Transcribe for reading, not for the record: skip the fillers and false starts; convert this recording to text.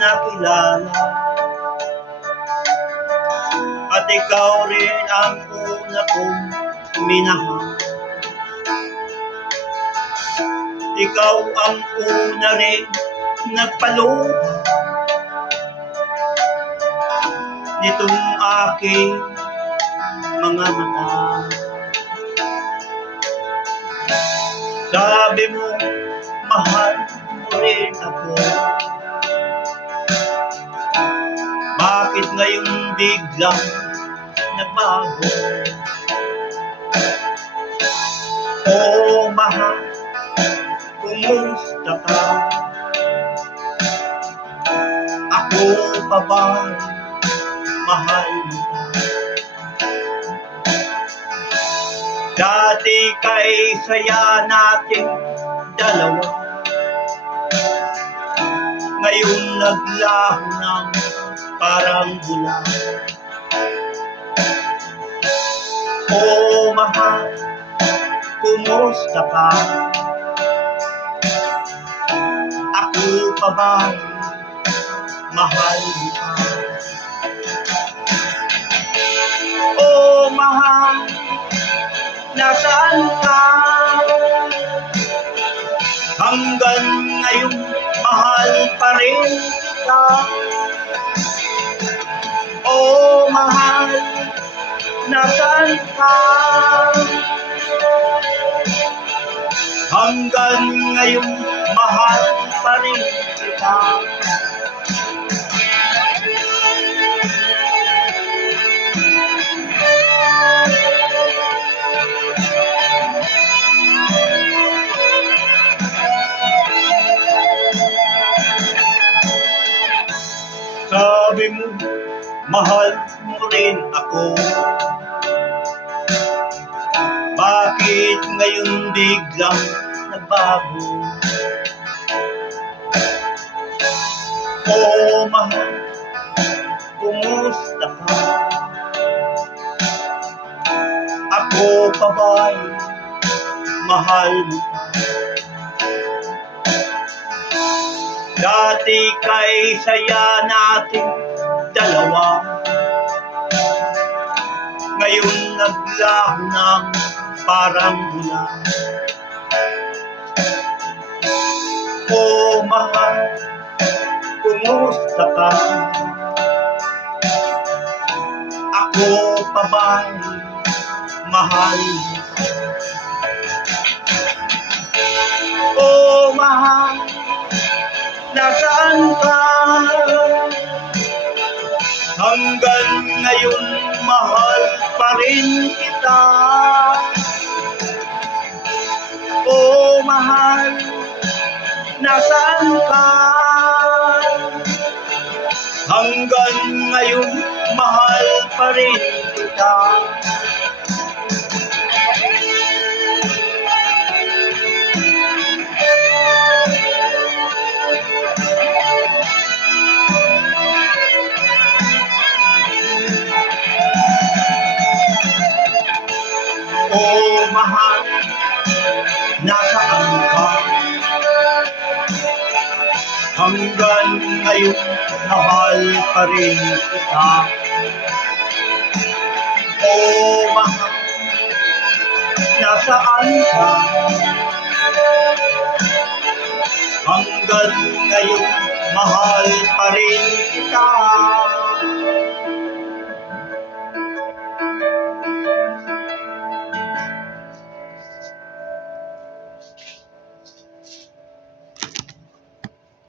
nakilala. At ikaw rin ang una kong minahal. Ikaw ang una rin nagpaluha nitong aking mga mata. Sabi mo, mahal mo rin ako. Bakit ngayon biglang nagbago? Oh, mahal, kumusta ka? Ako pa ba mahal mo ka? Dati kay saya nating dalawa, ngayon naglaho ng parang bula. Oh, mahal, kumusta ka? Ako pa ba mahal mo ka? Oh, mahal, nasaan ka? Hanggang ngayon, mahal pa rin kita. Oh, mahal, nasaan ka? Hanggang ngayon, mahal pa rin kita. Sabi mo, mahal mo rin ako. Bakit ngayon biglang nagbago? Oh, mahal, kumusta ka? Ako pa ba'y mahal mo ka? Dati kay saya nating dalawa, ngayon naglaho ng parang bula. Oh, mahal, kumusta ka? Ako pa ba'y mahal mo ka? Oh, mahal, nasaan ka? Hanggang ngayon, mahal pa rin kita. Oh, mahal, nasaan ka? Hanggang ngayon, mahal pa rin kita. Oh, mahal, nasaan ka? Hanggang ngayon, mahal pa rin kita. Oh, mahal, nasaan ka? Hanggang ngayon, mahal pa rin kita.